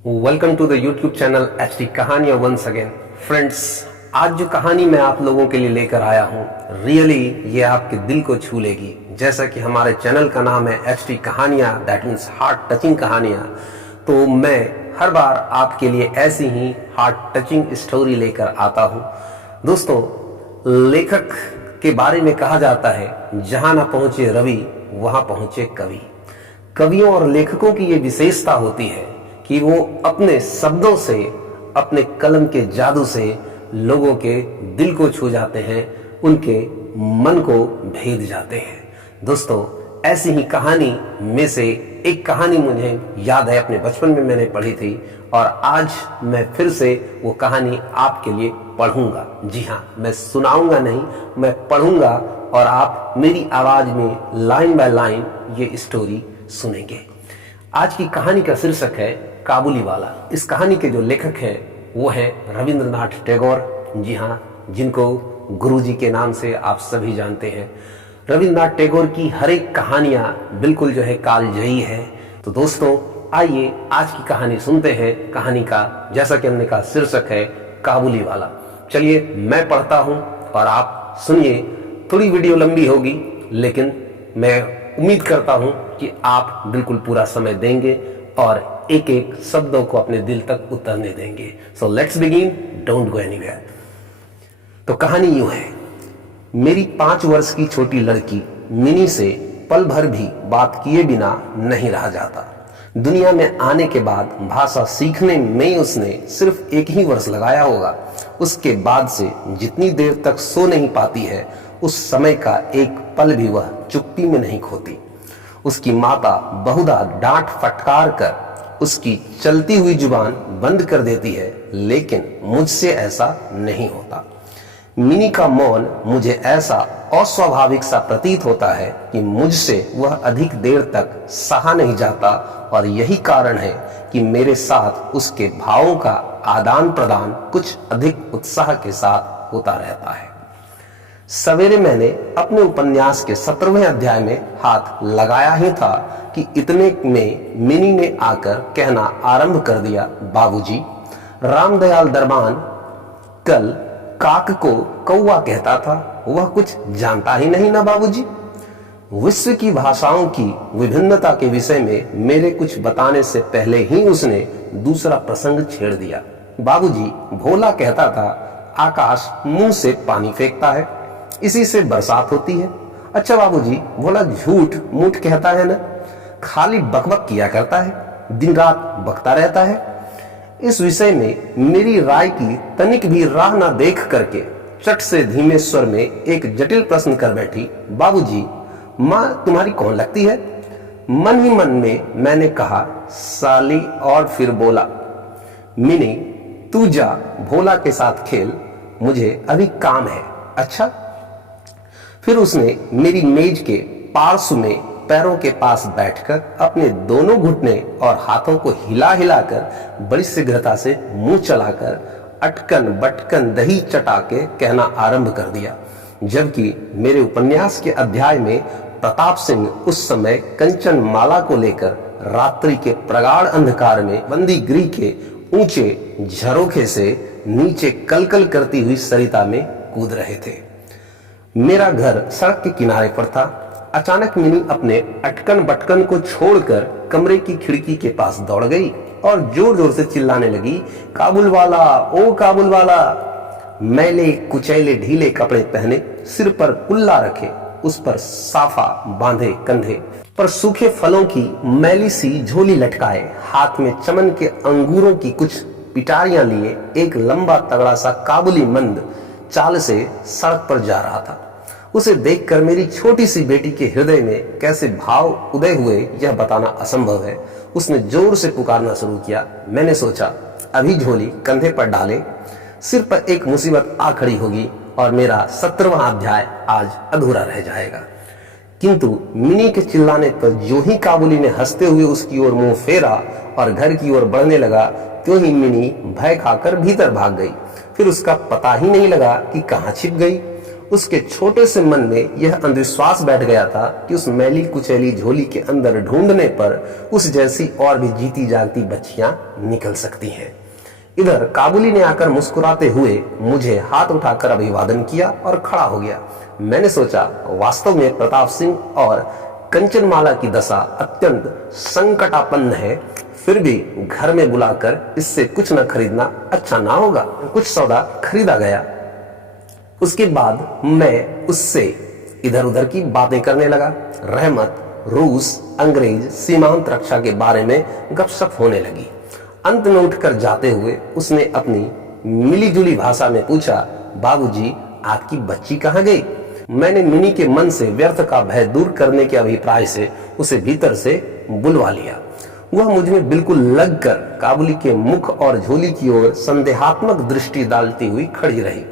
Welcome to the YouTube channel HD कहानियां once again. Friends, आज जो कहानी मैं आप लोगों के लिए लेकर आया हूं, रियली ये आपके दिल को छू लेगी। जैसा कि हमारे चैनल का नाम है एचडी कहानियां, दैट मीन्स हार्ट टचिंग कहानियां, तो मैं हर बार आपके लिए ऐसी ही हार्ट टचिंग स्टोरी लेकर आता हूं। दोस्तों, लेखक के बारे में कहा जाता है, जहां ना पहुंचे रवि वहां पहुंचे कवि। कवियों और लेखकों की ये विशेषता होती है कि वो अपने शब्दों से, अपने कलम के जादू से लोगों के दिल को छू जाते हैं, उनके मन को भेद जाते हैं। दोस्तों, ऐसी ही कहानी में से एक कहानी मुझे याद है, अपने बचपन में मैंने पढ़ी थी और आज मैं फिर से वो कहानी आपके लिए पढ़ूंगा। जी हाँ, मैं सुनाऊंगा नहीं, मैं पढ़ूंगा और आप मेरी आवाज में लाइन बाय लाइन ये स्टोरी सुनेंगे। आज की कहानी का शीर्षक है काबुली वाला। इस कहानी के जो लेखक हैं वो हैं रविंद्रनाथ टैगोर। जी हाँ, जिनको गुरुजी के नाम से आप सभी जानते हैं। रविंद्रनाथ टैगोर की हर एक कहानियां बिल्कुल जो है कालजयी है। तो दोस्तों, आइए आज की कहानी सुनते हैं। कहानी का, जैसा कि हमने कहा, शीर्षक है काबुली वाला। चलिए मैं पढ़ता हूं और आप सुनिए। थोड़ी वीडियो लंबी होगी, लेकिन मैं उम्मीद करता हूं कि आप बिल्कुल पूरा समय देंगे और एक एक शब्दों को अपने दिल तक उतरने देंगे। So let's begin, don't go anywhere. तो कहानी यूं है। मेरी 5 वर्ष की छोटी लड़की मिनी से पल भर भी बात किए बिना नहीं रहा जाता। दुनिया में आने के बाद भाषा सीखने में उसने सिर्फ 1 ही वर्ष लगाया होगा। उसके बाद से जितनी देर तक सो नहीं पाती है, उस समय का एक पल भी वह चुप्पी में नहीं खोती। उसकी माता बहुधा डांट फटकार कर उसकी चलती हुई जुबान बंद कर देती है, लेकिन मुझसे ऐसा नहीं होता। मिनी का मौन मुझे ऐसा अस्वाभाविक सा प्रतीत होता है कि मुझसे वह अधिक देर तक सहा नहीं जाता, और यही कारण है कि मेरे साथ उसके भावों का आदान प्रदान कुछ अधिक उत्साह के साथ होता रहता है। सवेरे मैंने अपने उपन्यास के 17वें अध्याय में हाथ लगाया ही था कि इतने में मिनी ने आकर कहना आरंभ कर दिया, बाबूजी, रामदयाल दरबान कल काक को कौवा कहता था, वह कुछ जानता ही नहीं ना बाबूजी। विश्व की भाषाओं की विभिन्नता के विषय में मेरे कुछ बताने से पहले ही उसने दूसरा प्रसंग छेड़ दिया। बाबूजी, भोला कहता था आकाश मुंह से पानी फेंकता है, इसी से बरसात होती है। अच्छा बाबूजी, भोला झूठ मूठ कहता है ना, खाली बकबक किया करता है, दिन रात बकता रहता है। इस विषय में मेरी राय की तनिक भी राह ना देख करके चट से धीमे स्वर में एक जटिल प्रश्न कर बैठी, बाबूजी, माँ तुम्हारी कौन लगती है? मन ही मन में मैंने कहा, साली, और फिर बोला, मिनी तू जा भोला के साथ खेल, मुझे अभी काम है। अच्छा। फिर उसने मेरी मेज के पार्श्व में पैरों के पास बैठकर अपने दोनों घुटने और हाथों को हिला हिलाकर बड़ी शीघ्रता से मुंह चलाकर अटकन बटकन दही चटा के कहना आरंभ कर दिया। जबकि मेरे उपन्यास के अध्याय में प्रताप सिंह उस समय कंचन माला को लेकर रात्रि के प्रगाढ़ अंधकार में बंदी गृह के ऊंचे झरोखे से नीचे कलकल करती हुई सरिता में कूद रहे थे। मेरा घर सड़क के किनारे पर था। अचानक मिनी अपने अटकन बटकन को छोड़कर कमरे की खिड़की के पास दौड़ गई और जोर जोर से चिल्लाने लगी, काबुल वाला, ओ काबुल वाला। मैले कुचैले ढीले कपड़े पहने, सिर पर कुल्ला रखे, उस पर साफा बांधे कंधे पर सूखे फलों की मैली सी झोली लटकाए, हाथ में चमन के अंगूरों की कुछ पिटारियां लिए एक लंबा तगड़ा सा काबुली मंद चाल से सड़क पर जा रहा था। उसे देखकर मेरी छोटी सी बेटी के हृदय में कैसे भाव उदय हुए यह बताना असंभव है। उसने जोर से पुकारना शुरू किया। मैंने सोचा, अभी झोली कंधे पर डाले, सिर पर एक मुसीबत आ खड़ी होगी और मेरा 17वां अध्याय आज अधूरा रह जाएगा। किंतु मिनी के चिल्लाने पर जो ही काबुली ने हंसते हुए उसकी ओर मुंह फेरा और घर की ओर बढ़ने लगा, त्यों ही मिनी भय खाकर भीतर भाग गई। फिर उसका पता ही नहीं लगा कि कहां छिप गई। उसके छोटे से मन में यह अंधविश्वास बैठ गया था कि उस मैली कुचैली झोली के अंदर ढूंढने पर उस जैसी और भी जीती जागती बच्चियां निकल सकती हैं। इधर काबुली ने आकर मुस्कुराते हुए मुझे हाथ उठाकर अभिवादन किया और खड़ा हो गया। मैंने सोचा, वास्तव में प्रताप सिंह और कंचनमाला की दशा अत्यंत संकटापन्न है, फिर भी घर में बुलाकर इससे कुछ न खरीदना अच्छा ना होगा। कुछ सौदा खरीदा गया। उसके बाद मैं उससे इधर उधर की बातें करने लगा। रहमत, रूस, अंग्रेज सीमांत रक्षा के बारे में गपशप होने लगी। अंत में उठकर जाते हुए उसने अपनी मिलीजुली भाषा में पूछा, बाबूजी, आपकी बच्ची कहाँ गई? मैंने मिनी के मन से व्यर्थ का भय दूर करने के अभिप्राय से उसे भीतर से बुलवा लिया। वह मुझ में बिल्कुल लगकर काबुली के मुख और झोली की ओर संदेहात्मक दृष्टि डालती हुई खड़ी रही।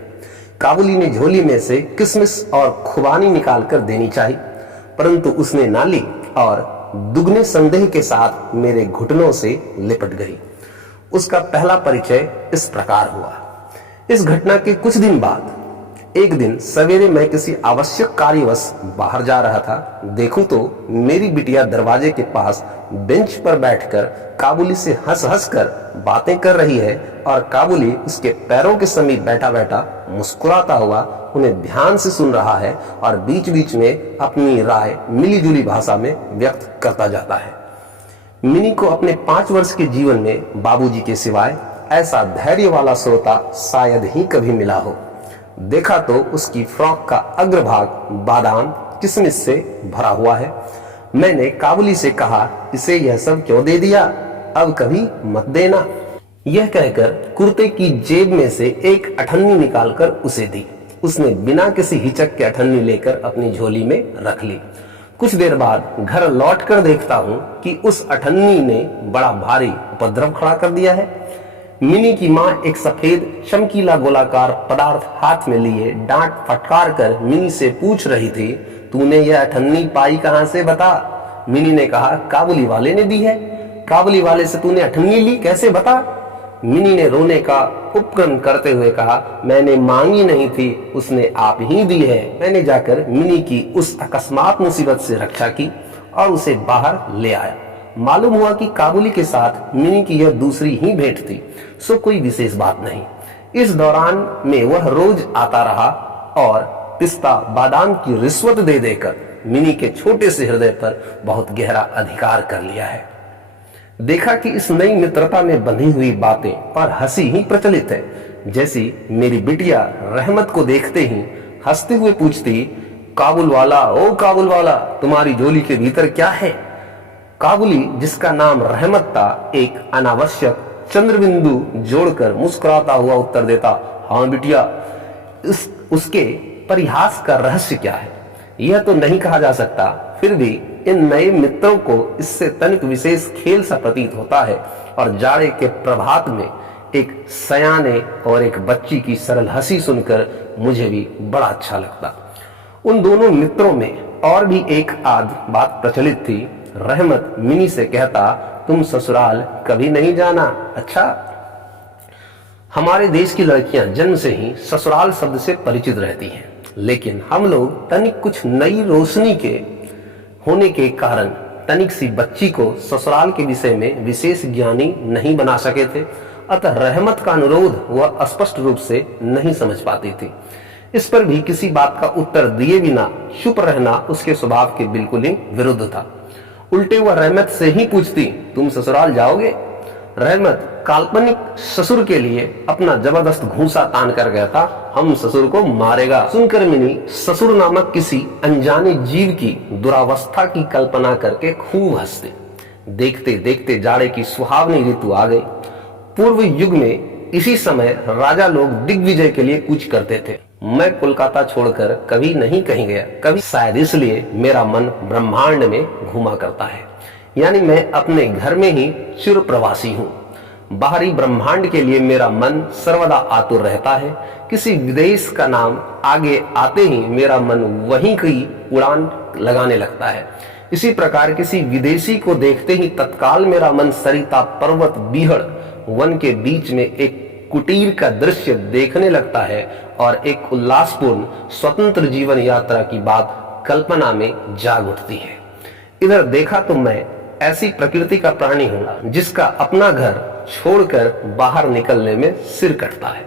काबुली ने झोली में से किशमिश और खुबानी निकालकर देनी चाहिए, परंतु उसने ना ली और दुगने संदेह के साथ मेरे घुटनों से लिपट गई। उसका पहला परिचय इस प्रकार हुआ। इस घटना के कुछ दिन बाद एक दिन सवेरे मैं किसी आवश्यक कार्यवश बाहर जा रहा था। देखूं तो मेरी बिटिया दरवाजे के पास बेंच पर बैठकर काबुली से हंस हंस कर बातें कर रही है और काबुली उसके पैरों के समीप बैठा बैठा मुस्कुराता हुआ उन्हें ध्यान से सुन रहा है और बीच बीच में अपनी राय मिलीजुली भाषा में व्यक्त करता जाता है। मिनी को अपने 5 वर्ष के जीवन में बाबूजी के सिवाय ऐसा धैर्य वाला श्रोता शायद ही कभी मिला हो। देखा तो उसकी फ्रॉक का अग्रभाग बादाम किशमिश से भरा हुआ है। मैंने काबुली से कहा, इसे यह सब क्यों दे दिया, अब कभी मत देना। यह कहकर कुर्ते की जेब में से एक अठन्नी निकालकर उसे दी। उसने बिना किसी हिचक के अठन्नी लेकर अपनी झोली में रख ली। कुछ देर बाद घर लौटकर देखता हूँ कि उस अठन्नी ने बड़ा भारी उपद्रव खड़ा कर दिया है। मिनी की माँ एक सफेद चमकीला गोलाकार पदार्थ हाथ में लिए डांट फटकार कर मिनी से पूछ रही थी, तूने यह अठन्नी पाई कहां से, बता। मिनी ने कहा, काबुली वाले ने दी है। काबुली वाले से तूने अठन्नी ली, कैसे, बता। मिनी ने रोने का उपक्रम करते हुए कहा, मैंने मांगी नहीं थी, उसने आप ही दी है। मैंने जाकर मिनी की उस अकस्मात मुसीबत से रक्षा की और उसे बाहर ले आया। मालूम हुआ कि काबुली के साथ मिनी की यह दूसरी ही भेंट थी, सो कोई विशेष बात नहीं। इस दौरान में वह रोज आता रहा और पिस्ता बादाम की रिश्वत दे देकर मिनी के छोटे से हृदय पर बहुत गहरा अधिकार कर लिया है। देखा कि इस नई मित्रता में बंधी हुई बातें और हंसी ही प्रचलित है। जैसी मेरी बिटिया रहमत को देखते ही हंसते हुए पूछती, काबुल वाला, ओ काबुल वाला, तुम्हारी झोली के भीतर क्या है? काबुली, जिसका नाम रहमत था, एक अनावश्यक चंद्रबिंदु जोड़कर मुस्कुराता हुआ उत्तर देता, हाँ बिटिया। उसके परिहास का रहस्य क्या है यह तो नहीं कहा जा सकता, फिर भी इन नए मित्रों को इससे तनिक विशेष खेल सा प्रतीत होता है और जाड़े के प्रभात में एक सयाने और एक बच्ची की सरल हंसी सुनकर मुझे भी बड़ा अच्छा लगता। उन दोनों मित्रों में और भी एक आध बात प्रचलित थी। रहमत मिनी से कहता, तुम ससुराल कभी नहीं जाना, अच्छा। हमारे देश की लड़कियां जन्म से ही ससुराल शब्द से परिचित रहती हैं, लेकिन हम लोग तनिक कुछ नई रोशनी के होने के कारण तनिक सी बच्ची को ससुराल के विषय में विशेष ज्ञानी नहीं बना सके थे। अतः रहमत का अनुरोध वह स्पष्ट रूप से नहीं समझ पाती थी। इस पर भी किसी बात का उत्तर दिए बिना चुप रहना उसके स्वभाव के बिल्कुल ही विरुद्ध था। उल्टे वह रहमत से ही पूछती, तुम ससुराल जाओगे? रहमत काल्पनिक ससुर के लिए अपना जबरदस्त घूंसा तान कर गया था, हम ससुर को मारेगा। सुनकर मिनी ससुर नामक किसी अनजाने जीव की दुरावस्था की कल्पना करके खूब हंसते। देखते देखते जाड़े की सुहावनी ऋतु आ गई। पूर्व युग में इसी समय राजा लोग दिग्विजय के लिए कूच करते थे। मैं कोलकाता छोड़कर कभी नहीं कहीं गया, कभी शायद इसलिए मेरा मन ब्रह्मांड में घूमा करता है, यानी मैं अपने घर में ही चिर प्रवासी हूँ। बाहरी ब्रह्मांड के लिए मेरा मन सर्वदा आतुर रहता है। किसी विदेश का नाम आगे आते ही मेरा मन वहीं की उड़ान लगाने लगता है। इसी प्रकार किसी विदेशी को देखते ही तत्काल मेरा मन सरिता पर्वत बीहड़ वन के बीच में एक कुटीर का दृश्य देखने लगता है और एक उल्लासपूर्ण स्वतंत्र जीवन यात्रा की बात कल्पना में जाग उठती है। इधर देखा तो मैं ऐसी प्रकृति का प्राणी हूं जिसका अपना घर छोड़कर बाहर निकलने में सिर कटता है।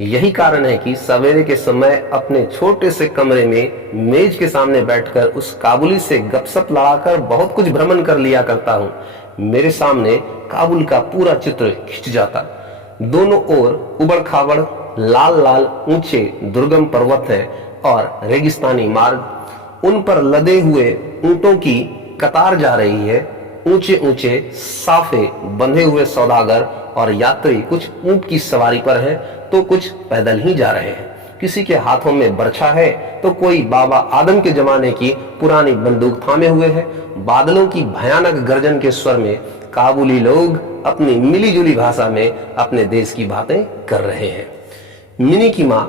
यही कारण है कि सवेरे के समय अपने छोटे से कमरे में मेज के सामने बैठकर उस काबुली से गपशप लड़ाकर बहुत कुछ भ्रमण कर लिया करता हूं। मेरे सामने काबुल का पूरा चित्र खिंच जाता। दोनों ओर उबड़ खाबड़ लाल लाल ऊंचे दुर्गम पर्वत हैं और रेगिस्तानी मार्ग, उन पर लदे हुए ऊंटों की कतार जा रही है। ऊंचे ऊंचे साफे बंधे हुए सौदागर और यात्री कुछ ऊंट की सवारी पर हैं तो कुछ पैदल ही जा रहे हैं। किसी के हाथों में बर्छा है तो कोई बाबा आदम के जमाने की पुरानी बंदूक थामे हुए है। बादलों की भयानक गर्जन के स्वर में काबुली लोग अपनी मिलीजुली भाषा में अपने देश की बातें कर रहे हैं। मिनी की माँ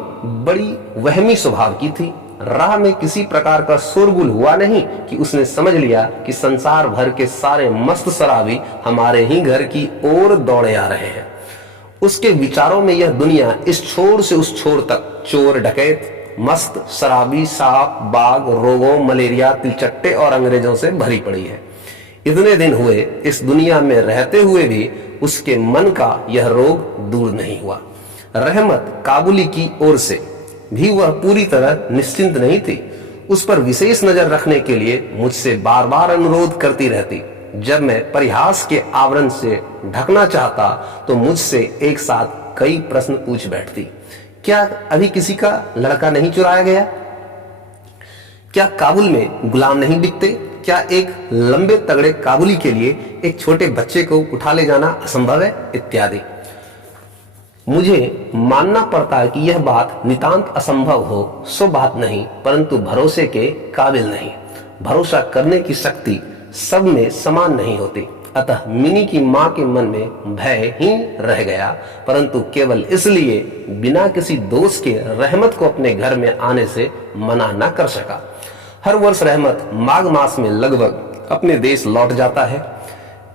बड़ी वहमी स्वभाव की थी। राह में किसी प्रकार का शोरगुल हुआ नहीं कि उसने समझ लिया कि संसार भर के सारे मस्त शराबी हमारे ही घर की ओर दौड़े आ रहे हैं। उसके विचारों में यह दुनिया इस छोर से उस छोर तक चोर डकैत मस्त शराबी सांप बाघ रोगों मलेरिया तिलचट्टे और अंग्रेजों से भरी पड़ी है। इतने दिन हुए इस दुनिया में रहते हुए भी उसके मन का यह रोग दूर नहीं हुआ। रहमत काबुली की ओर से भी वह पूरी तरह निश्चिंत नहीं थी। उस पर विशेष नजर रखने के लिए मुझसे बार बार अनुरोध करती रहती। जब मैं परिहास के आवरण से ढकना चाहता तो मुझसे एक साथ कई प्रश्न पूछ बैठती। क्या अभी किसी का लड़का नहीं चुराया गया? क्या काबुल में गुलाम नहीं बिकते? क्या एक लंबे तगड़े काबुली के लिए एक छोटे बच्चे को उठा ले जाना असंभव है? इत्यादि। मुझे मानना पड़ता है कि यह बात नितांत असंभव हो सो बात नहीं, परंतु भरोसे के काबिल नहीं। भरोसा करने की शक्ति सब में समान नहीं होती। अतः मिनी की माँ के मन में भय ही रह गया, परंतु केवल इसलिए बिना किसी दोष के रहमत को अपने घर में आने से मना न कर सका। हर वर्ष रहमत माघ मास में लगभग अपने देश लौट जाता है।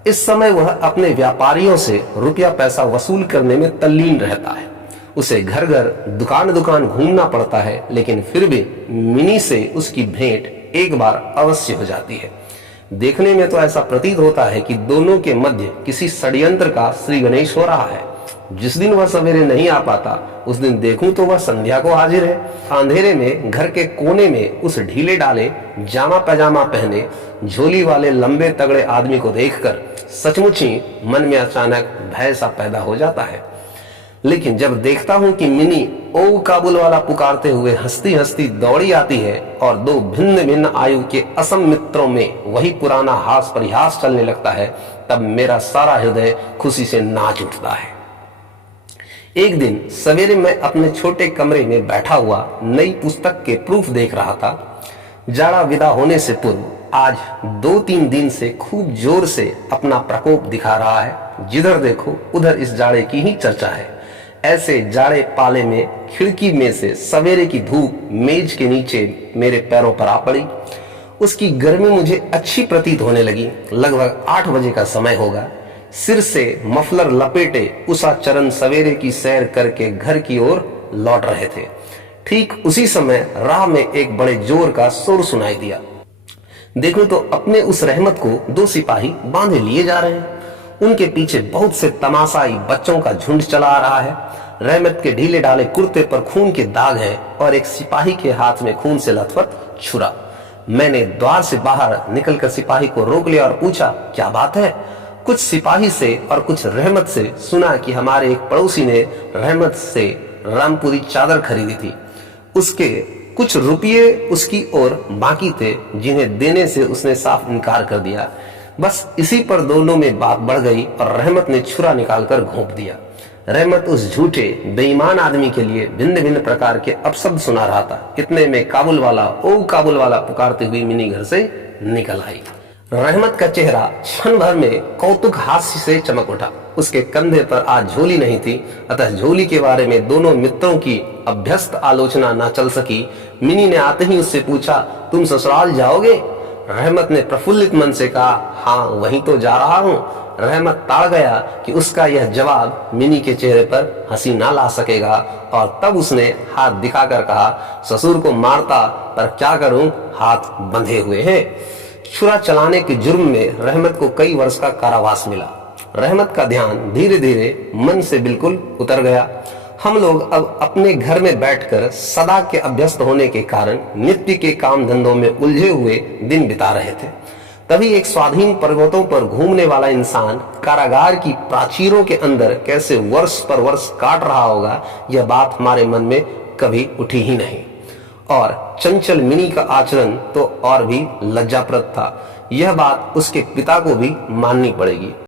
इस समय वह अपने व्यापारियों से रुपया पैसा वसूल करने में तल्लीन रहता है। उसे घर घर दुकान दुकान घूमना पड़ता है, लेकिन फिर भी मिनी से उसकी भेंट एक बार अवश्य हो जाती है। देखने में तो ऐसा प्रतीत होता है कि दोनों के मध्य किसी षड्यंत्र का श्री गणेश हो रहा है। जिस दिन वह सवेरे नहीं आ पाता उस दिन देखूं तो वह संध्या को हाजिर है। अंधेरे में घर के कोने में उस ढीले डाले जामा पैजामा पहने झोली वाले लंबे तगड़े आदमी को देखकर सचमुच ही मन में अचानक भय सा पैदा हो जाता है। लेकिन जब देखता हूं कि मिनी ओ काबुल वाला पुकारते हुए हंसती हंसती दौड़ी आती है और दो भिन्न भिन्न आयु के असम मित्रों में वही पुराना हास परिहास चलने लगता है, तब मेरा सारा हृदय खुशी से नाच उठता है। एक दिन सवेरे मैं अपने छोटे कमरे में बैठा हुआ नई पुस्तक के प्रूफ देख रहा था। जाड़ा विदा होने से पूर्व आज 2-3 दिन से खूब जोर से अपना प्रकोप दिखा रहा है। जिधर देखो उधर इस जाड़े की ही चर्चा है। ऐसे जाड़े पाले में खिड़की में से सवेरे की धूप मेज के नीचे मेरे पैरों पर आ पड़ी। उसकी गर्मी मुझे अच्छी प्रतीत होने लगी। लगभग 8 बजे का समय होगा। सिर से मफलर लपेटे उषा चरण सवेरे की सैर करके घर की ओर लौट रहे थे। ठीक उसी समय राह में एक बड़े जोर का शोर सुनाई दिया। देखो तो अपने उस रहमत को 2 सिपाही बांधे लिए जा रहे हैं। उनके पीछे बहुत से तमाशाई बच्चों का झुंड चला आ रहा है। रहमत के ढीले ढाले कुर्ते पर खून के दाग हैं और एक सिपाही के हाथ में खून से लथपथ छुरा। मैंने द्वार से बाहर निकलकर सिपाही को रोक लिया और पूछा, क्या बात है? कुछ सिपाही से और कुछ रहमत से सुना कि हमारे एक पड़ोसी ने रहमत से रामपुरी चादर खरीदी थी। उसके कुछ रुपये उसकी ओर बाकी थे जिन्हें देने से उसने साफ इनकार कर दिया। बस इसी पर दोनों में बात बढ़ गई और रहमत ने छुरा निकालकर घोंप दिया। रहमत उस झूठे बेईमान आदमी के लिए भिन्न भिन्न प्रकार के अपशब्द सुना रहा था। इतने में काबुल वाला ओ काबुल वाला पुकारते हुए मिनी घर से निकल आई। रहमत का चेहरा क्षण भर में कौतुक हास्य से चमक उठा। उसके कंधे पर आज झोली नहीं थी, अतः झोली के बारे में दोनों मित्रों की अभ्यस्त आलोचना न चल सकी। मिनी ने आते ही उससे पूछा, तुम ससुराल जाओगे? रहमत ने प्रफुल्लित मन से कहा, हाँ वहीं तो जा रहा हूँ। रहमत ताड़ गया कि उसका यह जवाब मिनी के चेहरे पर हंसी ना ला सकेगा और तब उसने हाथ दिखाकर कहा, ससुर को मारता पर क्या करूं, हाथ बंधे हुए हैं। छुरा चलाने के जुर्म में रहमत को कई वर्ष का कारावास मिला। रहमत का ध्यान धीरे धीरे मन से बिल्कुल उतर गया। हम लोग अब अपने घर में बैठकर सदा के अभ्यस्त होने के कारण नित्य के काम धंधों में उलझे हुए दिन बिता रहे थे। तभी एक स्वाधीन पर्वतों पर घूमने वाला इंसान कारागार की प्राचीरों के अंदर कैसे वर्ष पर वर्ष काट रहा होगा, यह बात हमारे मन में कभी उठी ही नहीं। और चंचल मिनी का आचरण तो और भी लज्जाप्रद था। यह बात उसके पिता को भी माननी पड़ेगी।